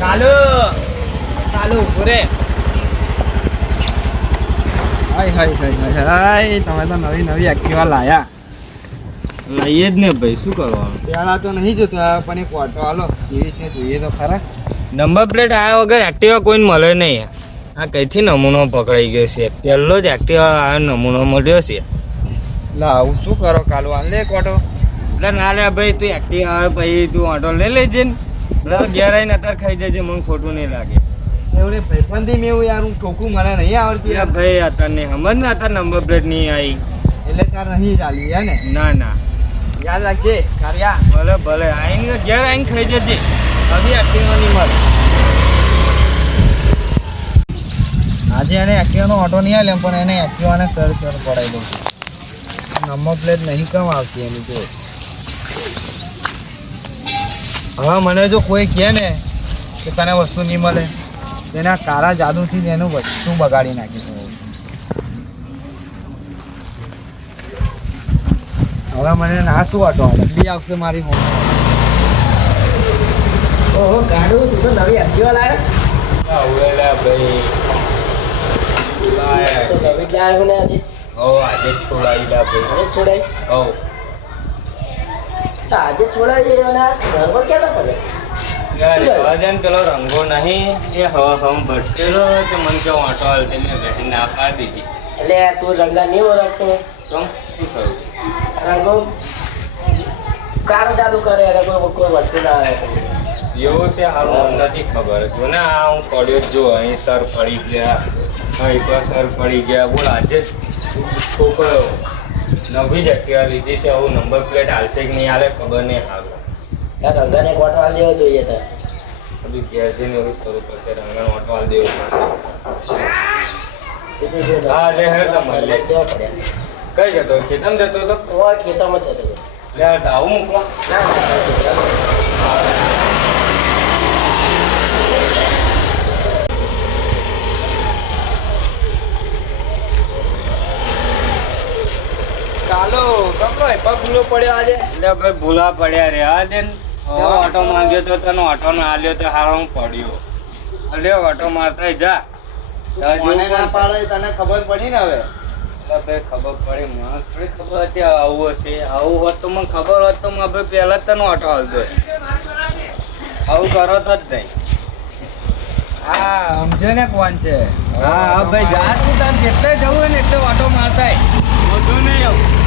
કાલુ કાલુ ઊભો હાય હાય હાય હાય તમે તો નવી નવી એક્ટિવા લાયા. લઈએ જ ને ભાઈ શું કરવાનું? પેલા તો નહીં જોતો પણ એક ઓટો હાલો કેવી છે જોઈએ તો ખરા. નંબર પ્લેટ આવ્યા વગર એક્ટિવા કોઈને મળે નહીં. આ કઈથી નમૂનો પકડાઈ ગયો છે? પહેલો જ એક્ટિવા આ નમૂનો મળ્યો છે. લા આવું શું કરો? કાલુ હાલ લે એક ઓટો એટલે ના લે ભાઈ તું એક્ટિવા આવે પછી તું ઓટો લઈ લેજે ને. એટલે ઘેર આવીને અત્યારે ખાઈ જજે મને ખોટું નહીં લાગે. એવડે ભાઈબંધી મેં યાર હું ઠોકું મને નહીં આવડતી યાર. ભાઈ અત્યારે નહીં સમજ ને અત્યારે નંબર પ્લેટ નહીં આવી એટલે તાર નહીં ચાલી હે ને? ના ના. યાદ રાખજે કાર્યા. ભલે ભલે આવીને ઘેર આવીને ખાઈ જજે. હવે એક્ટિવા નહીં મળે. આજે એને એક્ટિવાનો ઓટો નહીં આલે પણ એને એક્ટિવાને સર્ચ પડાવી દઉં નંબર પ્લેટ નહીં કમ આવતી એની જો હવે મને જો કોઈ કહે ને કે તને વસ્તુ નહીં મળે તેના કારા જાદુથી એનું વસ્તુ બગાડી નાખી. હવે મને ના શું વાટો બી આવશે મારી ઓહો ગાડું તું તો નવી એક્ટિવા લાવ્યો આવેલા ભાઈ. તો નવી જ લાવ્યો ને આજે. હો આજે જ ભાઈ. આજે જ છોડાઈ હો તો આજે છોડાઈ આ સર્વર ક્યાં પડે ભજન પેલો રંગો નહીં. એ હવા હમ ભટકેલો કે મને કે વાંટો હાલતી મેં બહેન ના પાડી દીધી. એટલે તું રંગા નહીં ઓળખતો? તો શું થયું રંગો? કારો જાદુ કરે અને કોઈ કોઈ વસ્તુ ના આવે એવું છે હાલ નથી ખબર. જો ને આ હું પડ્યો જ અહીં સર પડી ગયા અહીં પર સર પડી ગયા. બોલ આજે છોકરો નવી જગ્યા લીધી છે આવું નંબર પ્લેટ હાલશે કે નહીં હાલે ખબર નહીં હાલ. તાર રંગાને એક ઓટો આલી દેવો જોઈએ તો બધું ઘેર જઈને એવું જ કરવું પડશે રંગાને ઓટો હાલ દેવું પડશે. હા, લે, હેડ તમારે, લે. કેવા પડ્યા કઈ જતો? ખેતમ જતો હતો? ખેતમ જ જતો. લે આવું મૂકવા. ના. ચાલો કપડો એ પગ ભૂલો પડ્યો આજે. એટલે ભાઈ ભૂલા પડ્યા રે. આ દે હવે ઓટો માંગ્યો તો તને ઓટો ના આલ્યો તો હારો હું પડ્યો. અલે ઓટો મારતા જા. મને ના પાડે તને ખબર પડી ને હવે? ભાઈ ખબર પડી. મને થોડી ખબર હતી આવું હશે. આવું હોત તો મને ખબર હોત તો મેં ભાઈ પહેલા જ તને ઓટો હાલતો આવું કરો તો જ નહીં. હા સમજો ને કોણ છે? હા ભાઈ જા તું તાર જેટલે જવું હોય ને એટલે ઓટો મારતા બધું નહીં આવું.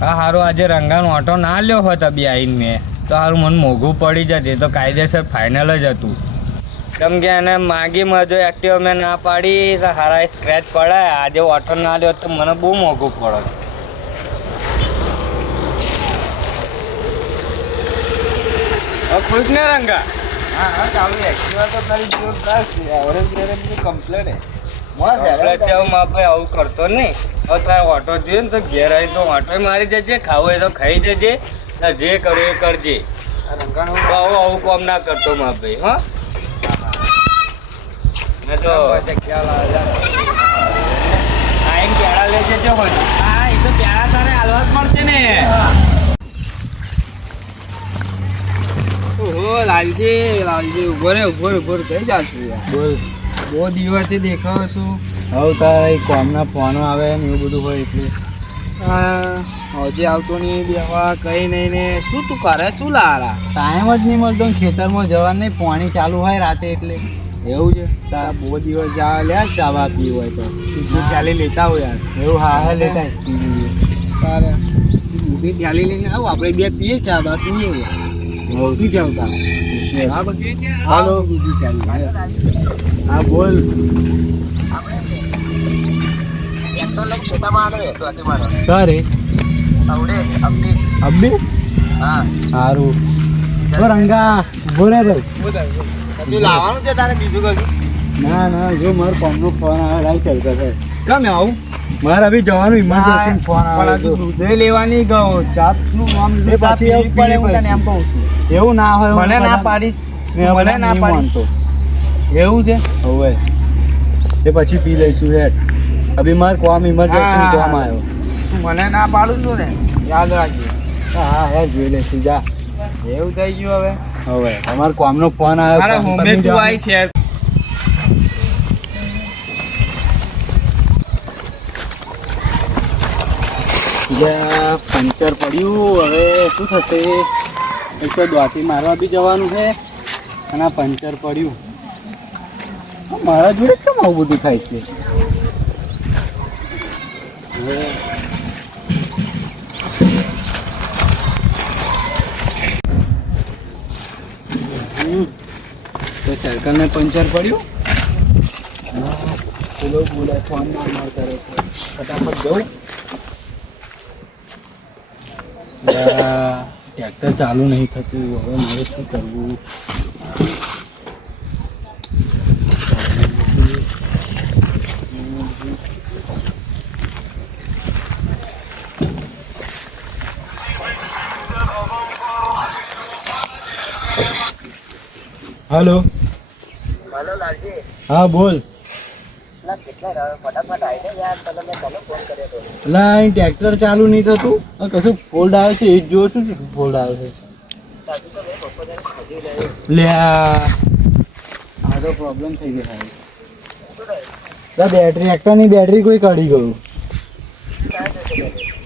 હા સારું આજે રંગાનો ઓટો ના લ્યો હોત બી આવીને મેં તો હારું, મને મોઘું પડી જત. એ તો કાયદેસર ફાઇનલ જ હતું. કેમ કે એને માગી મજો એક્ટિવ મેં ના પાડી, તો હારા સ્ક્રેચ પડાય. આજે ઓટો ના લ્યો તો મને બહુ મોઘું પડે ખુશ ને, રંગા? હા હા ચાલુ એક્ટિવા તો તારી જોરદાર છે. એવરેજ બેરેજ કમ્પ્લેટ હે આપણે ચાલમાં ભાઈ આવું કરતો નહીં. હવે તારે ઓટો જોઈએ ને તો ઘેર આવી તો ઓટો મારી જજે ખાવું હોય તો ખાઈ જજે જે કરવું એ કરજે. રંગાણું. બહુ આવું કામ ના કરતો મા ભાઈ હા. મેં તો ખ્યાલ આવે આઈને લે છે જો હોય હા એ તો પ્યારા તારે હાલવા જ મળશે ને. ઓહો લાલજી લાલજી ઊભો રે ઊભો ઊભો થઈ જશું જાશું. બોલ. બહુ દિવસે દેખાવ છું. હવે તારા કોમના ફોનો આવે ને એવું બધું હોય એટલે. હજી આવતો નહીં બેવા કઈ નહીં ને. શું તું કરે? શું લારા? ટાઈમ જ નહીં મળતો ખેતરમાં જવા નહીં પાણી ચાલુ હોય રાતે એટલે. એવું છે? તારા બહુ દિવસ જા લે ચાવા પી હોય તો. તું ચાલી લેતા હોય યાર. એવું હા હા લેતા તારે. ઊભી ચાલી લઈને આવું આપણે બે પીએ ચા બા પીએ. શું ચાલતા હાલો હા બોલ. લઈને ખેતરમાં આવ્યો હતો આજે મારો. સરે. અબ્બી હા. સારું રંગા ઊભો રે ભાઈ લાવવાનું છે તારે બીજું કશું? ના ના જો મારો ફોનનો ફોન આવે રાઈ ચાલતો છે ગમે આવું? મારે અભી જવાનું ઇમરજન્સી ફોન આવે છે દૂધે લેવાની ગયો જાતનું આમ લે પછી એવું પડે હું તને એમ કહું છું. એવું ના હોય મને ના પાડીશ મને ના પાડીશ. એવું છે? હવે. એ પછી પી લઈશું હેઠ અભી માર કોમ ઇમરજન્સી કોમ આવ્યો. મને ના પાડું છું ને યાદ રાખજો. હા હે જોઈ લઈશું જા. એવું થઈ ગયું હવે. હવે. તમારો કોમનો ફોન આવ્યો હોમે તું આઈ શેર પંચર પડ્યું. હવે શું થશે? એક તો દોથી મારવા બી જવાનું છે અને પંચર પડ્યું. મારા જોડે કેમ આવું બધું થાય છે. તો સાયકલને પંચર પડ્યું? પેલો બોલે ફોન માર કરે છે ફટાફટ જવું. ટ્રેક્ટર ચાલુ નહીં થતું હવે મારે શું કરવું? હલો. હા બોલ. એટલે ટ્રેક્ટર ચાલુ નહીં થતું? કશું ફોલ્ડ આવે છે? એ જ જોઉં છું શું ફોલ્ડ આવે છે? લે આ. તો પ્રોબ્લેમ થઈ ગયો સાહેબ. બેટરી ટ્રેક્ટરની બેટરી કોઈ કાઢી ગયું?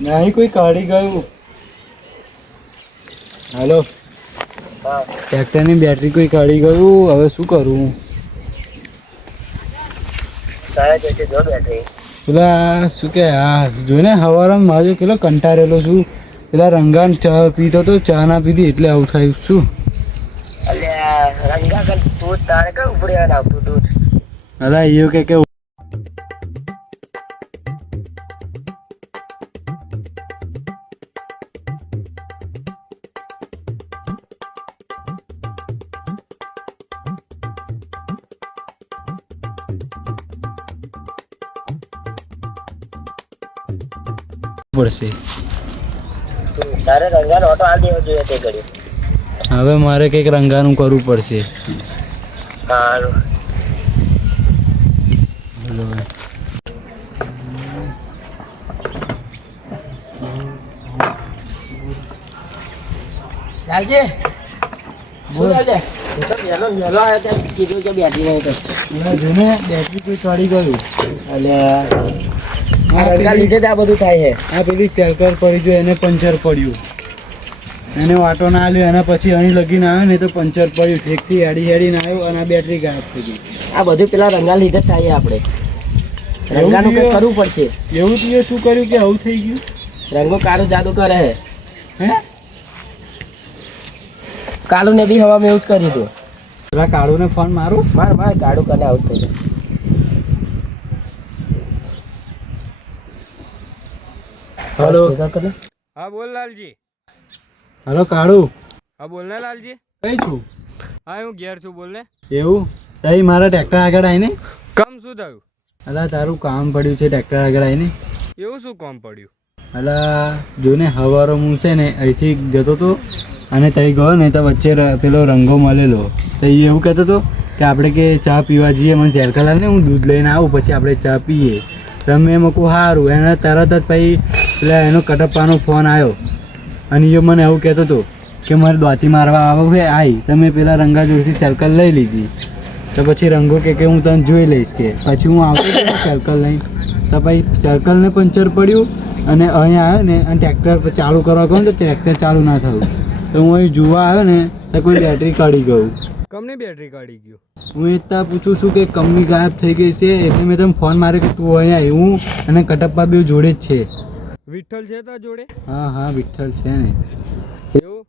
નહીં કોઈ કાઢી ગયું. હાલો. ટ્રેક્ટરની બેટરી કોઈ કાઢી ગયું? હવે શું કરું? પેલા શું કે હા જોઈને હવારમાં મારે કેટલો કંટાળેલો છું. પેલા રંગાન ચા પીતો તો ચા ના પીધી એટલે આવું થયું શું અલ્યા રંગા કર તું તારે કઈ ઉપડી આવતું તું? અલા એવું કે કે પડશે. તારે રંગાનો ઓટો હાલ દેવો જોઈએ તે ઘડી હવે મારે કંઈક રંગાનું કરવું પડશે. બોલો. લાલજી હું તો વહેલો વહેલો આવ્યો ત્યાં કીધું કે બેઠી નહીં તો. પેલા બેટરી કોઈ ચડી ગયું અલ્યા આ લીધે જ આ બધું થાય છે. આ પેલી સાયકલ પડી ગયો એને પંચર પડ્યું. એને વાટો ના લ્યો એના પછી અહીં લગીને આવ્યો ને તો પંચર પડ્યું. ઠેકથી હેડી હેડીને આવ્યો અને આ બેટરી ગાયબ થઈ ગઈ. આ બધું પેલા રંગા લીધે જ થાય આપણે. રંગાનું કંઈ કરવું પડશે. એવું તું શું કર્યું કે આવું થઈ ગયું? રંગો કાળો જાદુ કરે છે. હે? કાળું ને બી હવામાં એવું જ કરી દીધું. પેલા કાળુને ફોન મારું? માર માર કાળું કને આવું થઈ થયું હલો. હા બોલ લાલજી. હલો કાળુ. હા બોલ ને લાલજી. કઈ છું? હા હું ઘેર છું બોલ ને. એવું? તઈ મારા ટ્રેક્ટર આગળ આવીને કામ શું થયું? અલા તારું કામ પડ્યું છે ટ્રેક્ટર આગળ આવીને એવું શું કોમ પડ્યું? અલા જોને હવારો હું છે ને અહીંથી જતો તો અને તઈ ગયો ને તો વચ્ચે પેલો રંગો મળેલો. તો એ એવું કહેતો હતો કે આપણે કે ચા પીવા જઈએ મને શેર ને હું દૂધ લઈને આવું પછી આપણે ચા પીએ. તો મેં મૂકું સારું એને તરત જ પછી પેલા એનો કટપ્પાનો ફોન આવ્યો અને એ મને એવું કહેતો હતો કે, મારે દોતી મારવા આવો છે આઈ? તમે પેલા રંગા જોડથી સર્કલ લઈ લીધી. તો પછી રંગો કે કે હું તને જોઈ લઈશ કે. પછી હું આવતો સર્કલ લઈ તો પછી સર્કલને પંચર પડ્યું અને અહીંયા આવ્યો ને, અને ટ્રેક્ટર ચાલુ કરવા કહું તો ટ્રેક્ટર ચાલુ ના થયું. તો હું અહીં જોવા આવ્યો ને, તો કોઈ બેટરી કાઢી ગયું. કમની બેટરી કાઢી ગયો? હું એ ત્યાં પૂછું છું કે કંપની ગાયબ થઈ ગઈ છે એટલે મેં તમે ફોન માર્યો કે તું અહીંયા આવ્યું હું અને કટપ્પા બે જોડે જ છે. વિઠ્ઠલ છે તા જોડે? હા હા વિઠ્ઠલ છે ને. એવું?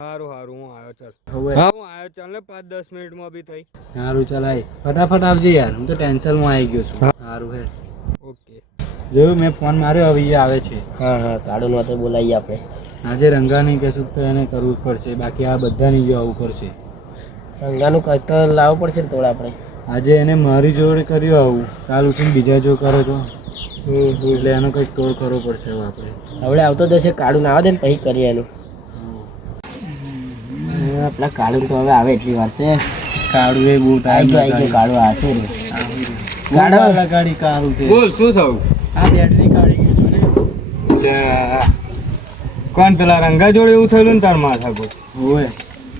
સારું સારું હું આવ્યો ચાલ. હવે? હા હું આવ્યો ચાલ ને પાંચ દસ મિનિટમાં બી થઈ. સારું ચલાય ફટાફટ આવજે યાર હું તો ટેન્શનમાં આવી ગયો છું. સારું હે ઓકે. જોયું મેં ફોન માર્યો હવે એ આવે છે. હા હા કાળું નો તો બોલાવીએ આપણે. આજે રંગા નહીં કહેશું તો એને કરવું જ પડશે બાકી આ બધાની જો આવવું પડશે રંગાનું કંઈક તો લાવવું પડશે ને થોડા આપણે. આજે એને મારી જોડે કર્યું આવું. કાલ ઉઠીને બીજા જો કરે તો. એટલે એનો કંઈક તોડ કરવો પડશે હવે આપણે. હવે આવતો જશે કાળું ના આવે દે ને પછી કરીએ એનું. આપણા કાળું તો હવે આવે એટલી વાર છે. કાળું એ બહુ આવી ટાઈમ ગયો આવી ગયો કાળું આશે રે? ગાડા લગાડી કાળું છે બોલ શું થયું? આ બેટરી કાઢી ગયું છે કોણ પેલા રંગા જોડે એવું થયેલું ને તાર માથા પર? હોય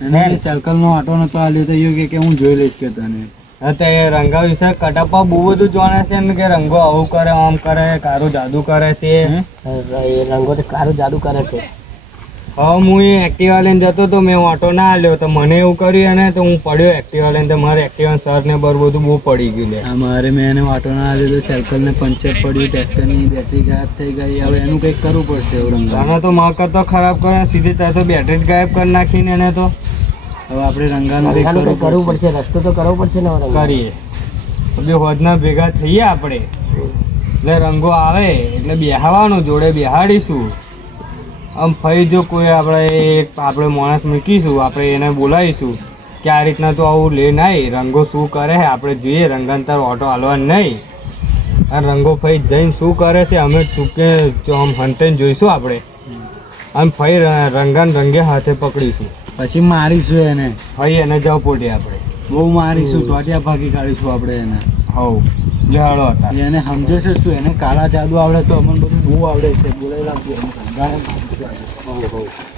અને સર્કલનો આટો નતો આલ્યો તો એવું કે હું જોઈ લઈશ કે તને. હા રંગા વિશે કટપ્પા બહુ બધું જાણે છે એમ કે રંગો આવું કરે, આમ કરે, કારું જાદુ કરે છે. રંગો કારું જાદુ કરે છે. હવે હું એ એક્ટિવા લઈને જતો તો મેં ઓટો ના આલ્યો. તો મને એવું કર્યું એને તો હું પડ્યો એક્ટિવા લઈને. તો મારે એક્ટિવા સર ને બર બધું બહુ પડી ગયું લે. મારે મેં એને ઓટો ના આલ્યો તો સાયકલ ને પંચર પડ્યું ટ્રેક્ટરની બેટરી ગાયબ થઈ ગઈ. હવે એનું કંઈક કરવું પડશે એવું રંગા તો મકર તો ખરાબ કરે સીધી તાર તો બેટરી જ ગાયબ કરી નાખીને એને તો. હવે આપણે રંગાનું કંઈક કરવું પડશે રસ્તો તો કરવો પડશે ને કરીએ. બે હોદના ભેગા થઈએ આપણે. એટલે રંગો આવે એટલે બેહાવાનું જોડે બેહાડીશું. આમ ફરી જો કોઈ આપણે એક આપણે માણસ મૂકીશું આપણે એને બોલાવીશું કે આ રીતના તો આવું લે નહીં રંગો શું કરે છે? આપણે જોઈએ રંગાંતર ઓટો હાલવા નહીં. આ રંગો ફરી જઈને શું કરે છે? અમે ચૂકે આમ હંટેન જોઈશું આપણે. અને ફરી રંગાન રંગે હાથે પકડીશું. પછી મારીશું એને. ફરી એને જાવ પોટી આપણે. બહુ મારીશું ટોટિયા ભાગી કાઢીશું આપણે એને. હવ લેહાડો હતા. એને સમજે છે શું? એને કાળા જાદુ આવડે તો અમને બધું બહુ આવડે છે. બોલાવી લાવજો એને રંગાને મારીશું આજે.